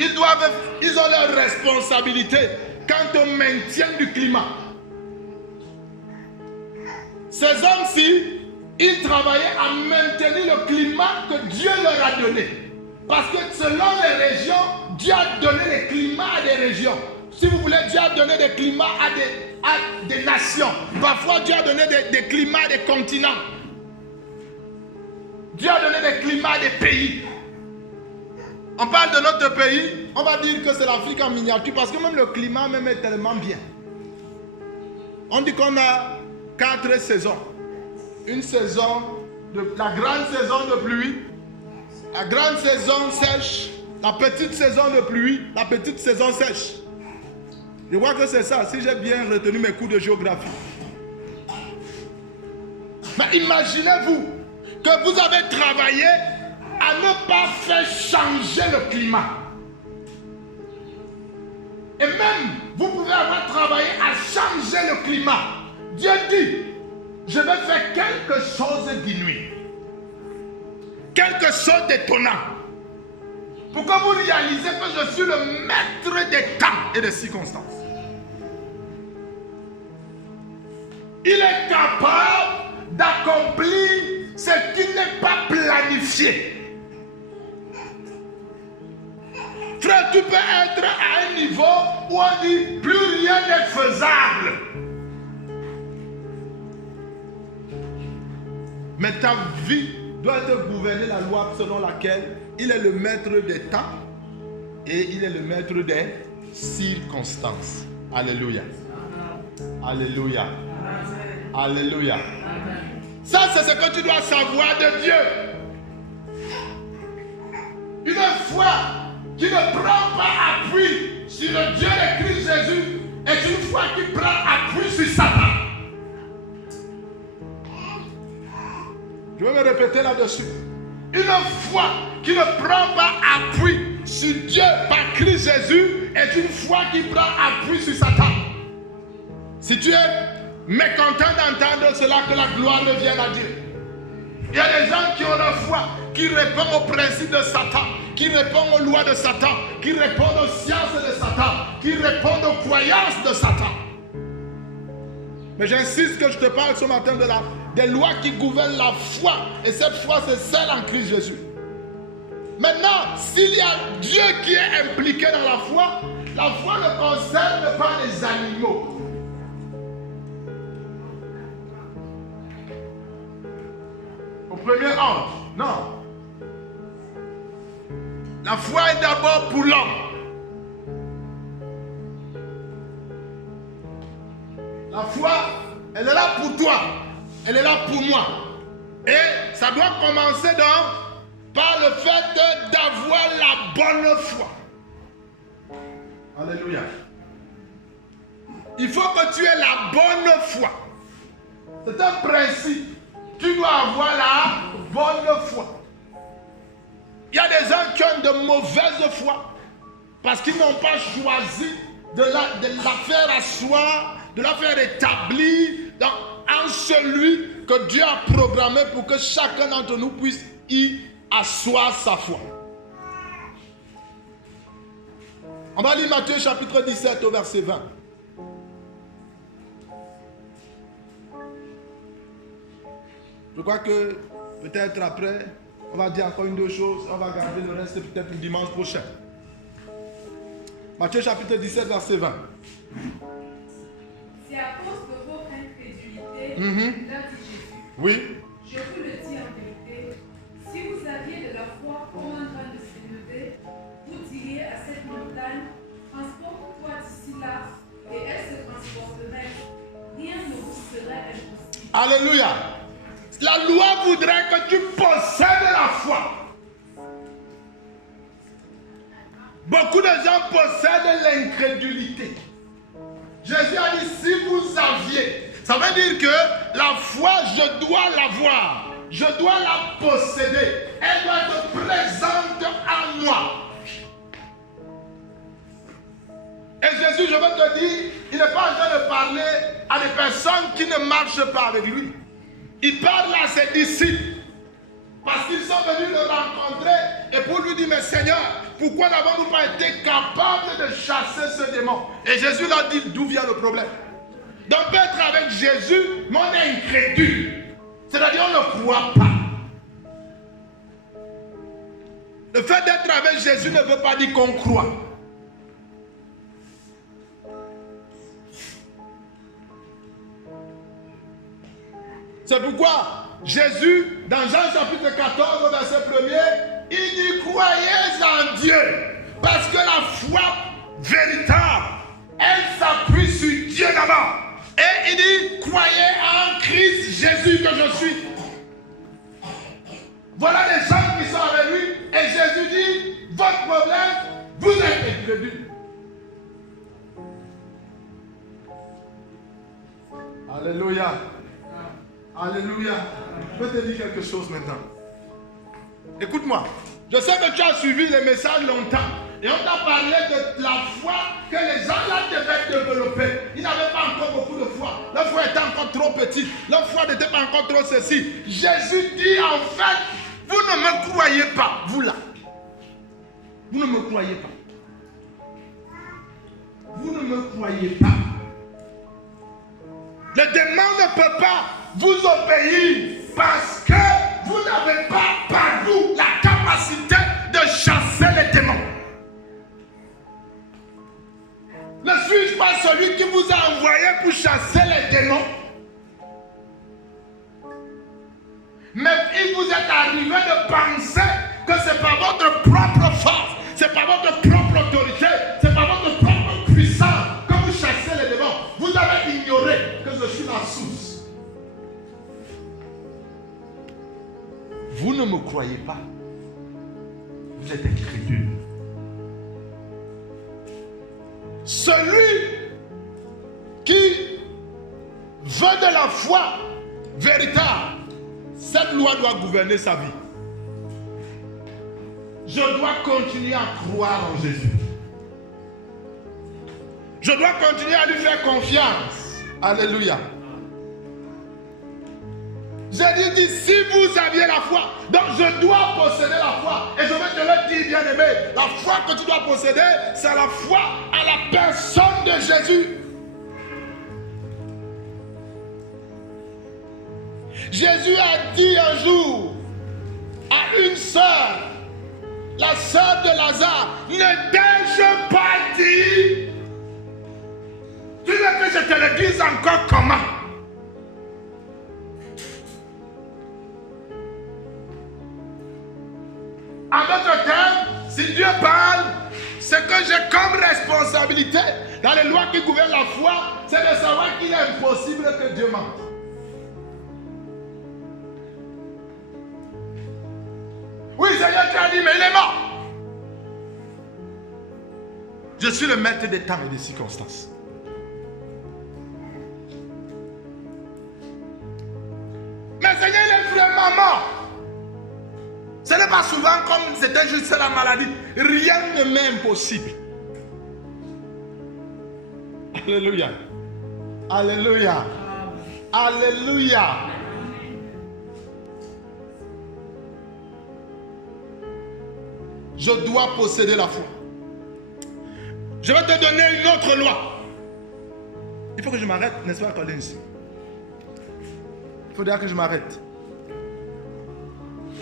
ils ont leurs responsabilités quant au maintien du climat. Ces hommes-ci, ils travaillaient à maintenir le climat que Dieu leur a donné. Parce que selon les régions, Dieu a donné les climats à des régions. Si vous voulez, Dieu a donné des climats à des nations. Parfois, Dieu a donné des climats à des continents. Dieu a donné des climats à des pays. On parle de notre pays, on va dire que c'est l'Afrique en miniature parce que même le climat même est tellement bien. On dit qu'on a 4 saisons. Une saison, la grande saison de pluie, la grande saison sèche, la petite saison de pluie, la petite saison sèche. Je vois que c'est ça, si j'ai bien retenu mes cours de géographie. Mais imaginez-vous que vous avez travaillé à ne pas faire changer le climat. Et même, vous pouvez avoir travaillé à changer le climat. Dieu dit, je vais faire quelque chose d'inouï. Quelque chose d'étonnant. Pour que vous réalisez que je suis le maître des temps et des circonstances. Il est capable d'accomplir ce qui n'est pas planifié. Frère, tu peux être à un niveau où on dit plus rien n'est faisable. Mais ta vie doit être gouvernée la loi selon laquelle il est le maître des temps et il est le maître des circonstances. Alléluia. Alléluia. Alléluia. Ça, c'est ce que tu dois savoir de Dieu. Une foi qui ne prend pas appui sur le Dieu de Christ Jésus est une foi qui prend appui sur Satan. Je vais me répéter là-dessus. Une foi qui ne prend pas appui sur Dieu par Christ Jésus est une foi qui prend appui sur Satan. Si tu es mécontent d'entendre cela, que la gloire revienne à Dieu. Il y a des gens qui ont la foi, qui répondent aux principes de Satan, qui répondent aux lois de Satan, qui répondent aux sciences de Satan, qui répondent aux croyances de Satan. Mais j'insiste que je te parle ce matin des lois qui gouvernent la foi. Et cette foi, c'est celle en Christ Jésus. Maintenant, s'il y a Dieu qui est impliqué dans la foi ne concerne pas les animaux. Au premier ange, non. La foi est d'abord pour l'homme. La foi, elle est là pour toi. Elle est là pour moi. Et ça doit commencer donc par le fait d'avoir la bonne foi. Alléluia. Il faut que tu aies la bonne foi. C'est un principe. Tu dois avoir la bonne foi. Il y a des gens qui ont de mauvaises foi parce qu'ils n'ont pas choisi de la faire asseoir, de la faire établir en celui que Dieu a programmé pour que chacun d'entre nous puisse y asseoir sa foi. On va lire Matthieu chapitre 17 au verset 20. Je crois que peut-être après, on va dire encore une ou deux choses. On va garder le reste peut-être le dimanche prochain. Matthieu chapitre 17, verset 20. C'est à cause de votre incrédulité, là dit Jésus. Oui. Je vous le dis en vérité, si vous aviez de la foi comme un grain de sénévé, vous diriez à cette montagne, transporte-toi d'ici là, et elle se transporterait. Rien ne vous serait impossible. Alléluia. La loi voudrait que tu possèdes la foi. Beaucoup de gens possèdent l'incrédulité. Jésus a dit, si vous aviez, ça veut dire que la foi, je dois l'avoir. Je dois la posséder. Elle doit être présente en moi. Et Jésus, je veux te dire, il n'est pas en train de parler à des personnes qui ne marchent pas avec lui. Il parle à ses disciples. Parce qu'ils sont venus le rencontrer et pour lui dire, mais mais Seigneur, pourquoi n'avons-nous pas été capables de chasser ce démon? Et Jésus leur dit d'où vient le problème. Donc on peut être avec Jésus, mais on est incrédule. C'est-à-dire on ne croit pas. Le fait d'être avec Jésus ne veut pas dire qu'on croit. C'est pourquoi Jésus, dans Jean chapitre 14, verset 1er, il dit croyez en Dieu. Parce que la foi véritable, elle s'appuie sur Dieu d'abord. Et il dit croyez en Christ Jésus que je suis. Voilà les gens qui sont avec lui. Et Jésus dit votre problème, vous êtes incrédule. Alléluia. Alléluia. Je vais te dire quelque chose maintenant. Écoute-moi. Je sais que tu as suivi les messages longtemps. Et on t'a parlé de la foi que les gens là devaient développer. Ils n'avaient pas encore beaucoup de foi. Leur foi était encore trop petite. Leur foi n'était pas encore trop ceci. Jésus dit en fait, vous ne me croyez pas. Vous là. Vous ne me croyez pas. Vous ne me croyez pas. Le démon ne peut pas vous obéir parce que vous n'avez pas par vous la capacité de chasser les démons. Ne suis-je pas celui qui vous a envoyé pour chasser les démons? Mais il vous est arrivé de penser que c'est par votre propre force, c'est par votre propre autorité, c'est par votre propre puissance que vous chassez les démons. Vous avez ignoré que je suis la source. Vous ne me croyez pas. Vous êtes incrédule. Celui qui veut de la foi véritable, cette loi doit gouverner sa vie. Je dois continuer à croire en Jésus. Je dois continuer à lui faire confiance. Alléluia. Jésus dit, si vous aviez la foi, donc je dois posséder la foi. Et je vais te le dire, bien-aimé, la foi que tu dois posséder, c'est la foi à la personne de Jésus. Jésus a dit un jour à une sœur, la sœur de Lazare, ne t'ai-je pas dit? Tu veux que je te le dise encore comment? En d'autres termes, si Dieu parle, ce que j'ai comme responsabilité dans les lois qui gouvernent la foi, c'est de savoir qu'il est impossible que Dieu mente. Oui, Seigneur, tu as dit, mais il est mort. Je suis le maître des temps et des circonstances. Mais Seigneur, il est vraiment mort. Ce n'est pas souvent comme c'était juste la maladie. Rien ne m'est impossible. Alléluia. Alléluia. Alléluia. Je dois posséder la foi. Je vais te donner une autre loi. Il faut que je m'arrête, n'est-ce pas, Collins? Il faudra que je m'arrête.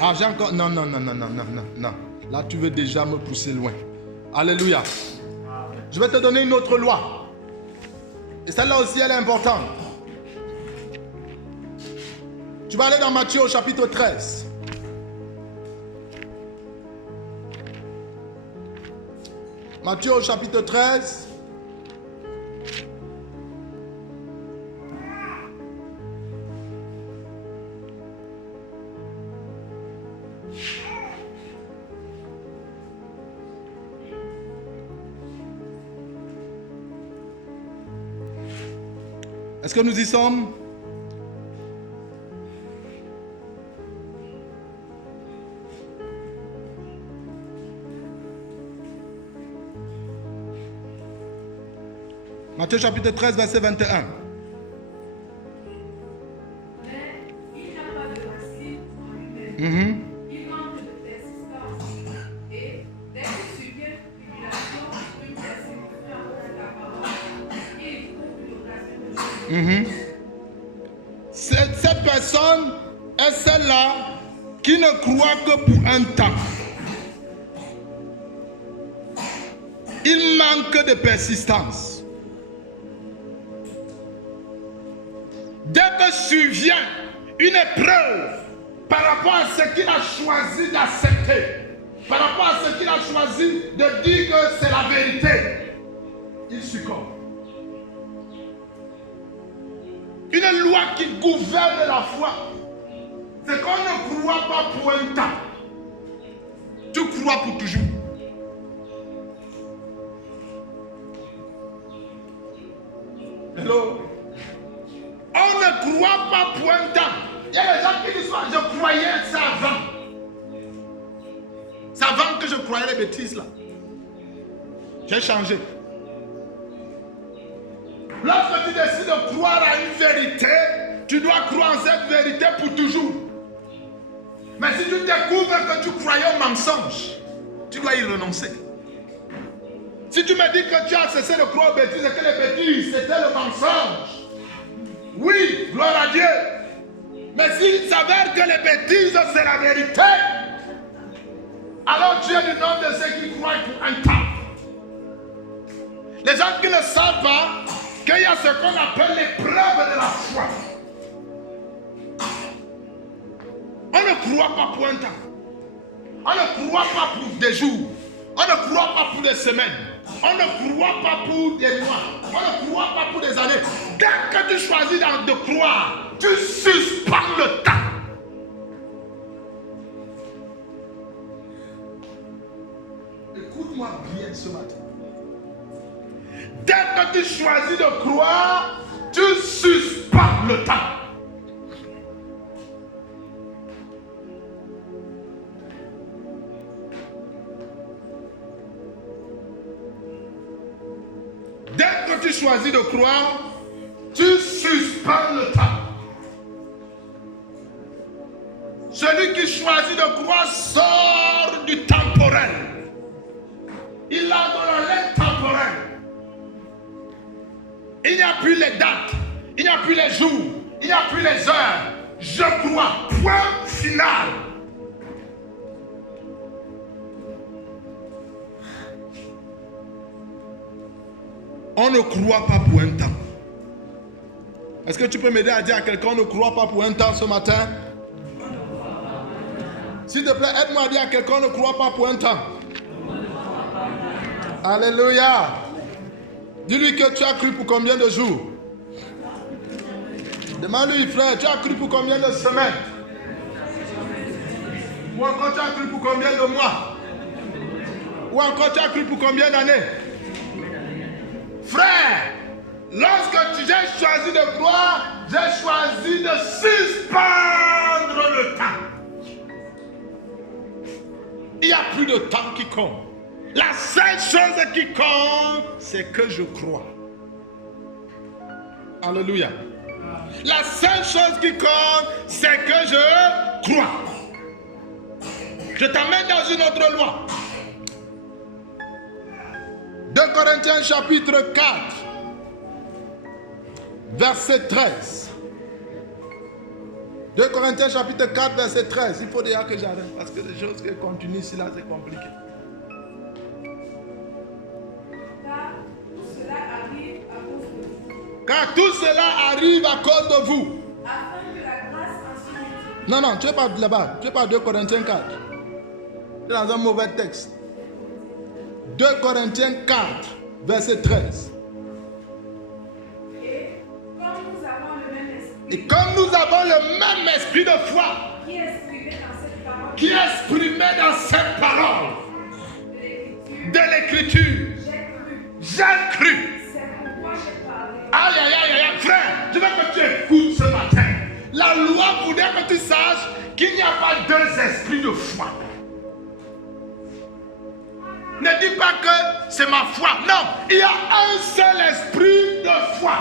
Ah, j'ai encore... Non. Là, tu veux déjà me pousser loin. Alléluia. Je vais te donner une autre loi. Et celle-là aussi, elle est importante. Tu vas aller dans Matthieu au chapitre 13. Matthieu au chapitre 13. Est-ce que nous y sommes? Matthieu chapitre 13, verset 21. Mais il n'a pas de racine en lui-même. Il manque de persistance et Cette personne est celle-là qui ne croit que pour un temps. Il manque de persistance. Dès que survient une épreuve par rapport à ce qu'il a choisi d'accepter, par rapport à ce qu'il a choisi de dire que c'est la vérité, il succombe. Une loi qui gouverne la foi, c'est qu'on ne croit pas pour un temps. Tu crois pour toujours. Hello? On ne croit pas pour un temps. Il y a des gens qui disent, je croyais ça avant. C'est avant que je croyais les bêtises là. J'ai changé. Lorsque tu décides de croire à une vérité, tu dois croire en cette vérité pour toujours. Mais si tu découvres que tu croyais au mensonge, tu dois y renoncer. Si tu me dis que tu as cessé de croire aux bêtises et que les bêtises c'était le mensonge, oui, gloire à Dieu. Mais s'il s'avère que les bêtises c'est la vérité, alors tu es du nombre de ceux qui croient pour un temps. Les gens qui ne savent pas qu'il y a ce qu'on appelle l'épreuve de la foi. On ne croit pas pour un temps. On ne croit pas pour des jours. On ne croit pas pour des semaines. On ne croit pas pour des mois. On ne croit pas pour des années. Dès que tu choisis de croire, tu suspends le temps. Écoute-moi bien ce matin. Dès que tu choisis de croire, tu suspends le temps. Dès que tu choisis de croire, tu suspends le temps. Celui qui choisit de croire sort du temporel. Il a dans l'intemporel. Il n'y a plus les dates, il n'y a plus les jours, il n'y a plus les heures. Je crois, point final. On ne croit pas pour un temps. Est-ce que tu peux m'aider à dire à quelqu'un on ne croit pas pour un temps ce matin? S'il te plaît, aide-moi à dire à quelqu'un on ne croit pas pour un temps. Alléluia. Dis-lui que tu as cru pour combien de jours? Demande-lui, frère, tu as cru pour combien de semaines? Ou encore tu as cru pour combien de mois? Ou encore tu as cru pour combien d'années? Frère, lorsque j'ai choisi de croire, j'ai choisi de suspendre le temps. Il n'y a plus de temps qui compte. La seule chose qui compte, c'est que je crois. Alléluia. La seule chose qui compte, c'est que je crois. Je t'amène dans une autre loi. 2 Corinthiens chapitre 4, verset 13. 2 Corinthiens chapitre 4, verset 13. Il faut déjà que j'arrête parce que les choses qui continuent ici, là, c'est compliqué. Car tout cela arrive à cause de vous. Afin que la grâce ensuite. Non, tu n'es pas là-bas. Tu n'es pas 2 Corinthiens 4. Tu es dans un mauvais texte. 2 Corinthiens 4, verset 13. Et comme nous avons le même esprit. Et comme nous avons le même esprit de foi Qui est exprimé dans cette parole. de l'écriture. J'ai cru. C'est pourquoi j'ai parlé. Aïe, aïe, aïe, aïe, frère, je veux que tu écoutes ce matin. La loi voudrait que tu saches qu'il n'y a pas deux esprits de foi. Ne dis pas que c'est ma foi. Non, il y a un seul esprit de foi.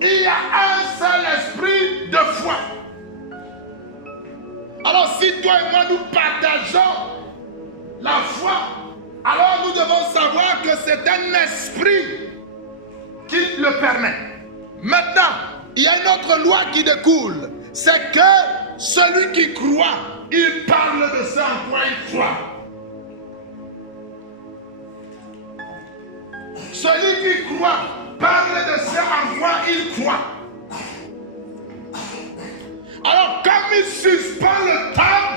Il y a un seul esprit de foi. Alors si toi et moi nous partageons la foi, alors nous devons savoir que c'est un esprit qui le permet. Maintenant, il y a une autre loi qui découle. C'est que celui qui croit, il parle de ça en quoi il croit. Celui qui croit parle de ça en quoi il croit. Alors, comme il suspend le temps,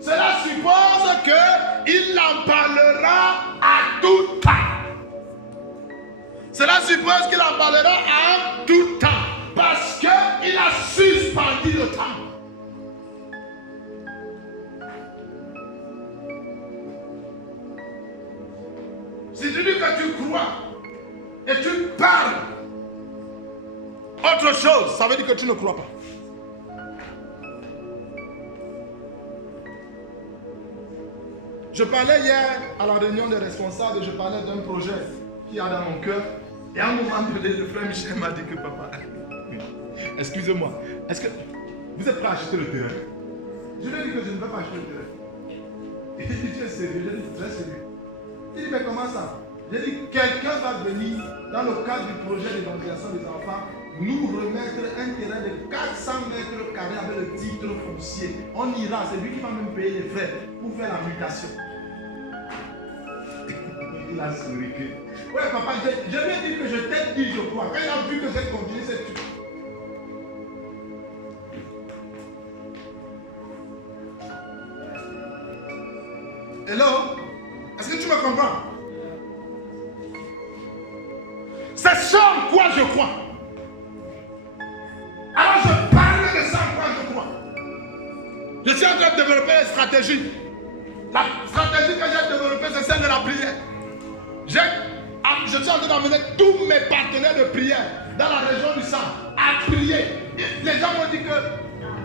cela suppose qu'il en parlera à tout temps. Cela suppose qu'il en parlera à tout temps. Parce qu'il a suspendu le temps. Si tu dis que tu crois et tu parles autre chose, ça veut dire que tu ne crois pas. Je parlais hier à la réunion des responsables, je parlais d'un projet qui a dans mon cœur. Et à un moment donné, le frère Michel m'a dit que papa, excusez-moi, est-ce que vous êtes prêt à acheter le terrain? Je lui ai dit que je ne vais pas acheter le terrain. Il dit, tu es sérieux? Je lui ai dit, très sérieux. Il dit, mais comment ça? J'ai dit, quelqu'un va venir, dans le cadre du projet d'évangélisation des enfants, nous remettre un terrain de 400 mètres carrés avec le titre foncier. On ira, c'est lui qui va même payer les frais pour faire la mutation. Il a souri. Ouais, papa, je lui ai dit que je t'ai dit, je crois. Quand il a vu que j'ai continué, c'est tout. Hello? Est-ce que tu me comprends? C'est ça en quoi je crois. Alors je parle de ça en quoi je crois. Je suis en train de développer une stratégie. La stratégie que j'ai développée, c'est celle de la prière. Je suis en train d'amener tous mes partenaires de prière dans la région du sang à prier. Et les gens m'ont dit que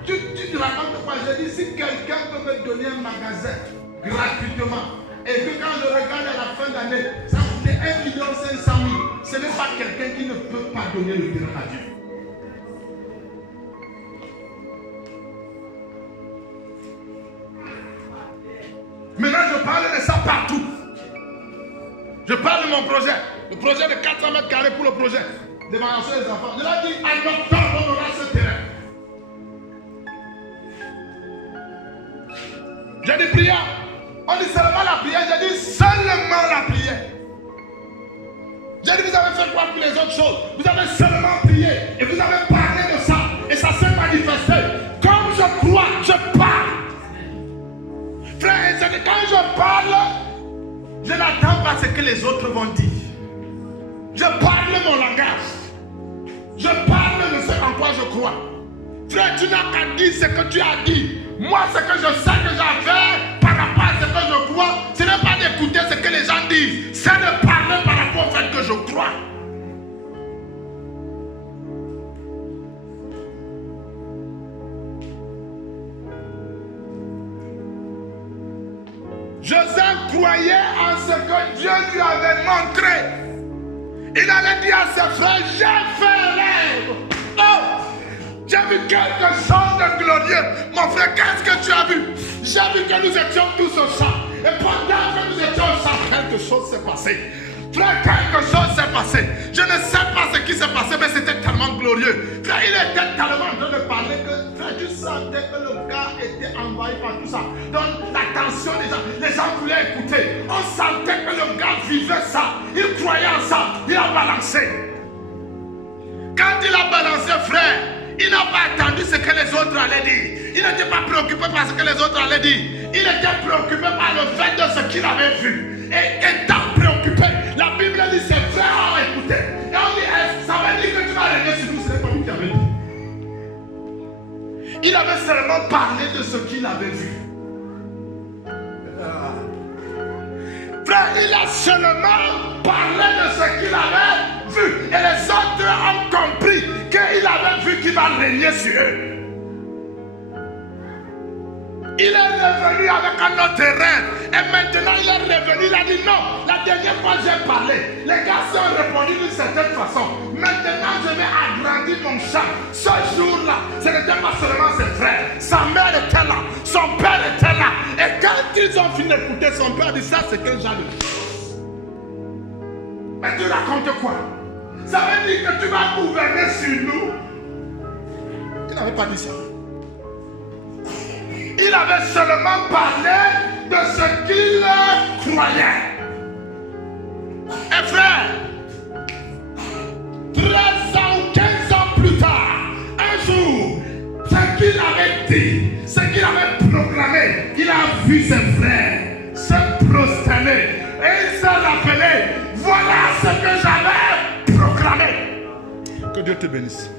tu te racontes quoi? J'ai dit, si quelqu'un peut me donner un magasin gratuitement et que quand je regarde à la fin d'année, ça coûtait 1 500 000, ce n'est pas quelqu'un qui ne peut pas donner le terrain à Dieu. Maintenant, je parle de ça partout. Je parle de mon projet. Le projet de 400 mètres carrés pour le projet d'évaluation des enfants. Je leur dis, en octobre, on aura ce terrain. J'ai dit prière. On dit seulement la prière. J'ai dit seulement la prière. J'ai dit, vous avez fait quoi pour les autres choses? Vous avez seulement prié. Et vous avez parlé de ça. Et ça s'est manifesté. Comme je crois, je parle. Frère, c'est que quand je parle, je n'attends pas ce que les autres vont dire. Je parle mon langage. Je parle de ce en quoi je crois. Frère, tu n'as qu'à dire ce que tu as dit. Moi, ce que je sais que j'ai fait par rapport à ce que je crois, ce n'est pas d'écouter ce que les gens disent. C'est de parler par rapport au fait que je crois. Joseph croyait en ce que Dieu lui avait montré. Il avait dit à ses frères, j'ai fait un rêve. Oh, j'ai vu quelque chose de glorieux. Mon frère, qu'est-ce que tu as vu? J'ai vu que nous étions tous au champ. Et pendant que nous étions au champ, quelque chose s'est passé. Frère, quelque chose s'est passé. Je ne sais pas ce qui s'est passé, mais c'était tellement glorieux. Frère, il était tellement en train de parler que frère, tu sentais que le gars était envahi par tout ça. Donc l'attention des gens voulaient écouter. On sentait que le gars vivait ça. Il croyait en ça. Il a balancé. Quand il a balancé, frère, il n'a pas attendu ce que les autres allaient dire. Il n'était pas préoccupé par ce que les autres allaient dire. Il était préoccupé par le fait de ce qu'il avait vu. Et étant préoccupé, la Bible dit ses frères ont écouté. Et on dit, ça veut dire que tu vas régner sur nous, ce n'est pas lui qui avait dit. Il avait seulement parlé de ce qu'il avait vu. Frère, il a seulement parlé de ce qu'il avait vu. Et les autres ont compris qu'il avait vu qu'il va régner sur eux. Il est revenu avec un autre rêve. Et maintenant il est revenu. Il a dit non. La dernière fois j'ai parlé. Les gars ont répondu d'une certaine façon. Maintenant je vais agrandir mon champ. Ce jour-là, ce n'était pas seulement ses frères. Sa mère était là. Son père était là. Et quand ils ont fini d'écouter son père, dit ça c'est quel genre de chose. Mais tu racontes quoi? Ça veut dire que tu vas gouverner sur nous. Il n'avait pas dit ça. Il avait seulement parlé de ce qu'il croyait. Et frère, 13 ans ou 15 ans plus tard, un jour, ce qu'il avait dit, ce qu'il avait proclamé, il a vu ses frères se prosterner et il s'est rappelé, voilà ce que j'avais proclamé. Que Dieu te bénisse.